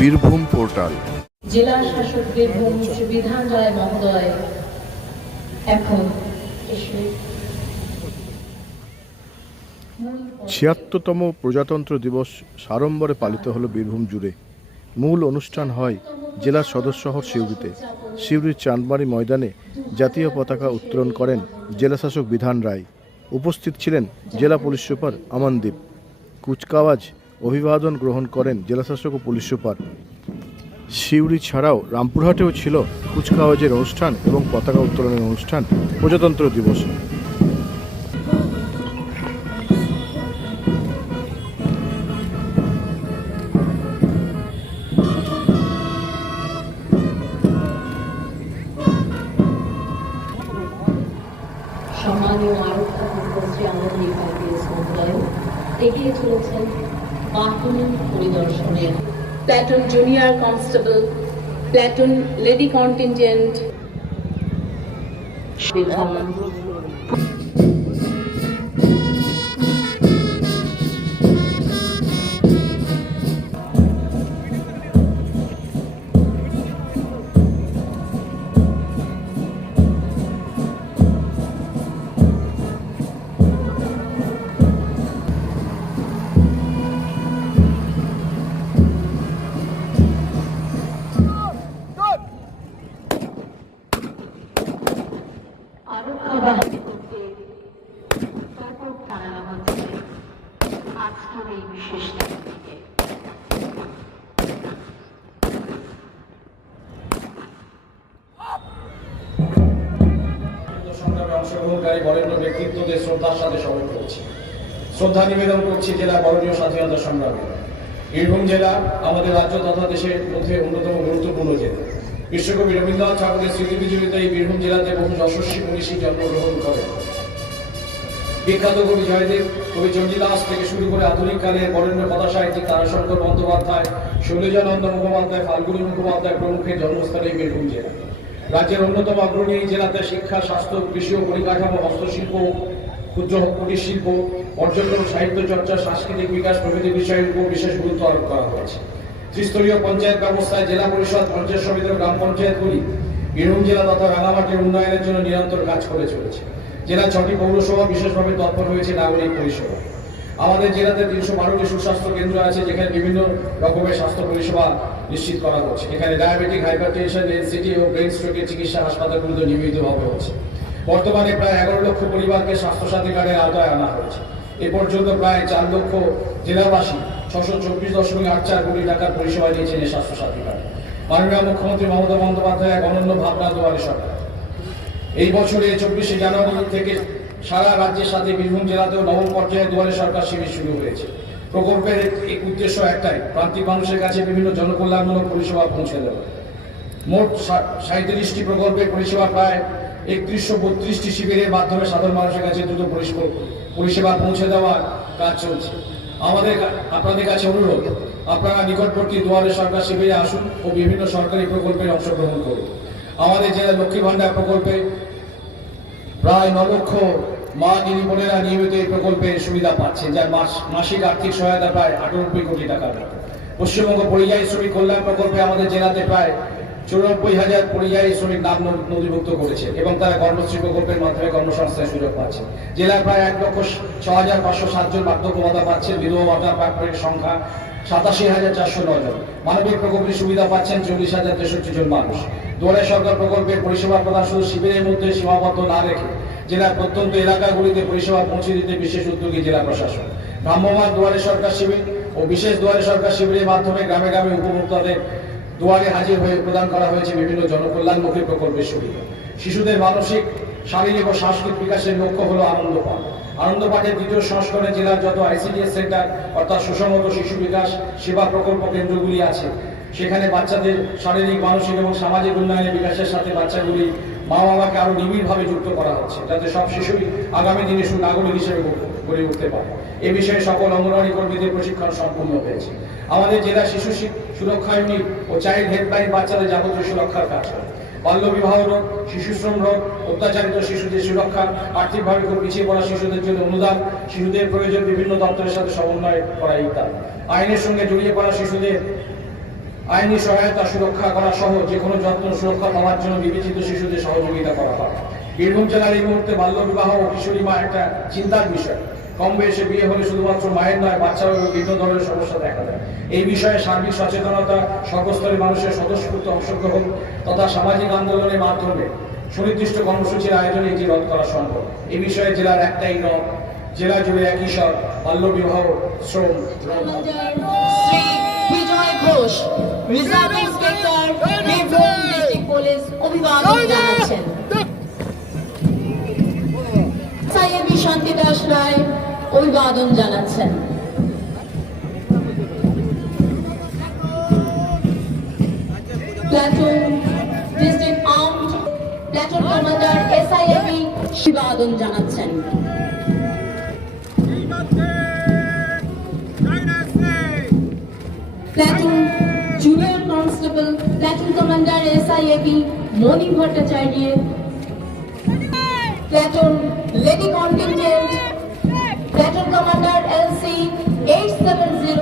Birbhum portal. জেলা শাসক বীরভূম বিধান রায় মহোদয় এখন ছিয়াত্তরতম প্রজাতন্ত্র দিবস সাড়ম্বরে পালিত হলো বীরভূম জুড়ে। মূল অনুষ্ঠান হয় জেলার সদর শহর সিউড়িতে। সিউড়ির চাঁদবাড়ি ময়দানে জাতীয় পতাকা উত্তোলন করেন জেলাশাসক বিধান রায়। উপস্থিত ছিলেন জেলা পুলিশ সুপার আমানদীপ। কুচকাওয়াজ অভিবাদন গ্রহণ করেন জেলাশাসক ও পুলিশ সুপার। সিউড়ি ছাড়াও রামপুরহাটেও ছিল কুচকাওয়াজের অনুষ্ঠান এবং পতাকা উত্তোলনের অনুষ্ঠান প্রজাতন্ত্র দিবসে। সম্মানীয় আরক্ষা এগিয়ে চলেছেন বাহিনী পরিদর্শনের platoon junior constable platoon lady contingent. আজকের এই বিশেষ শ্রদ্ধা নিবেদন করছি জেলা বরণীয় স্বাধীনতা সংগ্রামে বীরভূম জেলা আমাদের রাজ্য তথা দেশের মধ্যে অন্যতম গুরুত্বপূর্ণ জেলা। বিশ্বকবি রবীন্দ্রনাথ ঠাকুরের স্মৃতি বিজড়িত এই বীরভূম জেলাতে বহু যশস্বী মনীষী জন্মগ্রহণ করেন। বিখ্যাত কবি জয়দেব, কবি চণ্ডীদাস থেকে শুরু করে আধুনিক কালের বরেণ্য কথা সাহিত্যিক তারাশঙ্কর বন্দ্যোপাধ্যায়, শৈলজানন্দ মুখোপাধ্যায়, ফাল্গুনী মুখোপাধ্যায় প্রমুখের জন্মস্থান বীরভূম জেলা। রাজ্যের অন্যতম অগ্রণী এই জেলাতে শিক্ষা, স্বাস্থ্য, কৃষি ও পরিকাঠামো, হস্তশিল্প, ক্ষুদ্র কুটির শিল্প, পর্যটন, সাহিত্য চর্চা, সাংস্কৃতিক বিকাশ প্রভৃতি বিষয়ের উপর বিশেষ গুরুত্ব আরোপ করা হয়েছে। ত্রিস্তরীয় পঞ্চায়েত ব্যবস্থায় জেলা পরিষদ, পঞ্চায়েত সমিতি গ্রাম পঞ্চায়েতগুলি বীরভূম জেলা তথা রাঙামাটির উন্নয়নের জন্য নিরন্তর কাজ করে চলেছে। জেলা ছটি পৌরসভা বিশেষভাবে তৎপর হয়েছে নাগরিক পরিষেবা। আমাদের জেলাতে তিনশো বারোটি সুস্বাস্থ্য কেন্দ্র আছে, যেখানে বিভিন্ন রকমের স্বাস্থ্য পরিষেবা নিশ্চিত করা হচ্ছে। এখানে ডায়াবেটিক, হাইপারটেনশন, এনসিটি ও ব্রেন স্ট্রোকের চিকিৎসা হাসপাতালগুলোতে নিয়মিতভাবে হচ্ছে। বর্তমানে প্রায় এগারো লক্ষ পরিবারকে স্বাস্থ্যসাথী কার্ডের আওতায় আনা হয়েছে। এ পর্যন্ত প্রায় চার লক্ষ জেলাবাসী ছশো চব্বিশ দশমিক আট চার কোটি টাকার পরিষেবা নিয়েছেন এই স্বাস্থ্যসাথী কার্ড। মাননীয় মুখ্যমন্ত্রী মমতা বন্দ্যোপাধ্যায় এক অনন্য ভাবনা দুয়ারে সরকার। এই বছরে চব্বিশে জানুয়ারি থেকে সারা রাজ্যের সাথে বীরভূম জেলাতেও নবম পর্যায়ে দুয়ারে সরকার শিবির শুরু হয়েছে। প্রকল্পের উদ্দেশ্য একটাই, প্রান্তিক মানুষের কাছে বিভিন্ন জনকল্যাণমূলক পরিষেবা পৌঁছে দেওয়া। মোট সাঁত্রিশটি প্রকল্পের পরিষেবা প্রায় একত্রিশশো বত্রিশটি শিবিরের মাধ্যমে সাধারণ মানুষের কাছে দ্রুত পরিষ- পরিষেবা পৌঁছে দেওয়ার কাজ চলছে। আমাদের আপনাদের কাছে অনুরোধ, আপনারা নিকটবর্তী দুয়ারে সরকার শিবিরে আসুন ও বিভিন্ন সরকারি প্রকল্পে অংশগ্রহণ করুন। আমাদের জেলা লক্ষ্মী ভাণ্ডার প্রকল্পে প্রায় ন লক্ষ মা দিদি বোনেরা নিয়মিত এই প্রকল্পের সুবিধা পাচ্ছে, যার মাস মাসিক আর্থিক সহায়তা প্রায় আটানব্বই কোটি মতো। পশ্চিমবঙ্গ পরিযায়ী শ্রমিক কল্যাণ প্রকল্পে আমাদের জেলাতে প্রায় চুরানব্বই হাজার পরিযায়ী শ্রমিক নাম নথিভুক্ত করেছে এবং তারা কর্মশ্রী প্রকল্পের মাধ্যমে কর্মসংস্থানের সুযোগ পাচ্ছে। জেলায় প্রায় এক লক্ষ ছ হাজার পাঁচশো সাতজন বার্ধক্য ভাতা পাচ্ছেন, বিধবা ভাতা প্রাপকের সংখ্যা সাতাশি হাজার চারশো নয় জন। মানবিক প্রকল্পের সুবিধা পাচ্ছেন চল্লিশ হাজার তেষট্টি জন মানুষ। দুয়ারে সরকার প্রকল্পের পরিষেবা প্রদান শুধু শিবিরের মধ্যে সীমাবদ্ধ না রেখে জেলার প্রত্যন্ত এলাকাগুলিতে পরিষেবা পৌঁছে দিতে বিশেষ উদ্যোগী জেলা প্রশাসন। ভ্রাম্যমাণ দুয়ারে সরকার শিবির ও বিশেষ দুয়ারে সরকার শিবিরের মাধ্যমে গ্রামে গ্রামে উপভোক্তাদের দুয়ারে হাজির হয়ে প্রদান করা হয়েছে বিভিন্ন জনকল্যাণমুখী প্রকল্পের সুবিধা। শিশুদের মানসিক, শারীরিক ও সাংস্কৃতিক বিকাশের লক্ষ্য হলো আনন্দ পাঠ আনন্দ পাঠের দ্বিতীয় সংস্করণে জেলার যত আইসিডিএস সেন্টার অর্থাৎ সুসংহত শিশু বিকাশ সেবা প্রকল্প কেন্দ্রগুলি আছে সেখানে বাচ্চাদের শারীরিক, মানসিক এবং সামাজিক উন্নয়নের বিকাশের সাথে বাচ্চাগুলি মা বাবাকে আরও নিবিড়ভাবে যুক্ত করা হচ্ছে, যাতে সব শিশুই আগামী দিনে সুনাগরিক হিসেবে গড়ে উঠতে পারে। এ বিষয়ে সকল অঙ্গনওয়াড়ি কর্মীদের প্রশিক্ষণ সম্পূর্ণ হয়েছে। আমাদের জেলা শিশু সুরক্ষা ইউনিট ও চাইল্ড হেল্পলাইন বাচ্চাদের যাবতীয় সুরক্ষার কাজ করে। বাল্য বিবাহ রোগ শিশু শ্রম রোগ অত্যাচারিত শিশুদের সুরক্ষা, আর্থিকভাবে খুব পিছিয়ে পড়া শিশুদের জন্য অনুদান, শিশুদের প্রয়োজন বিভিন্ন দপ্তরের সাথে সমন্বয় করা ইত্যাদি। আইনের সঙ্গে জড়িয়ে পড়া শিশুদের আইনি সহায়তা সুরক্ষা করা সহ যে কোনো যত্ন সুরক্ষা পাওয়ার জন্য বিবেচিত শিশুদের সহযোগিতা করা হয়। বীরভূম জেলার এই মুহূর্তে বাল্য বিবাহ ও কিশোরী মা একটা চিন্তার বিষয়। কম বয়সে বিয়ে হলে শুধুমাত্র মায়ের নয় বাচ্চাও এবং বিভিন্ন ধরনের সমস্যা দেখা দেয়। এই বিষয়ে সার্বিক সচেতনতা, সর্বস্তরের মানুষের স্বতঃস্ফূর্ত অংশগ্রহণ তথা সামাজিক আন্দোলনের মাধ্যমে সুনির্দিষ্ট কর্মসূচির আয়োজনে এটি রদ করা সম্ভব। এই বিষয়ে জেলার একটাই নয়, জেলা জুড়ে একই সব বাল্যবিবাহ শ্রম Ghosh reserve inspector Birbhum district police অভিবাদন জানাচ্ছেন। সাইবি শান্তি দাস রায় অভিবাদন জানাচ্ছেন। Platoon district armed platoon commander S I A B অভিবাদন জানাচ্ছেন। Platoon junior constable platoon commander S I A Moni Bhattacharya platoon lady contingent platoon commander L C eight seven zero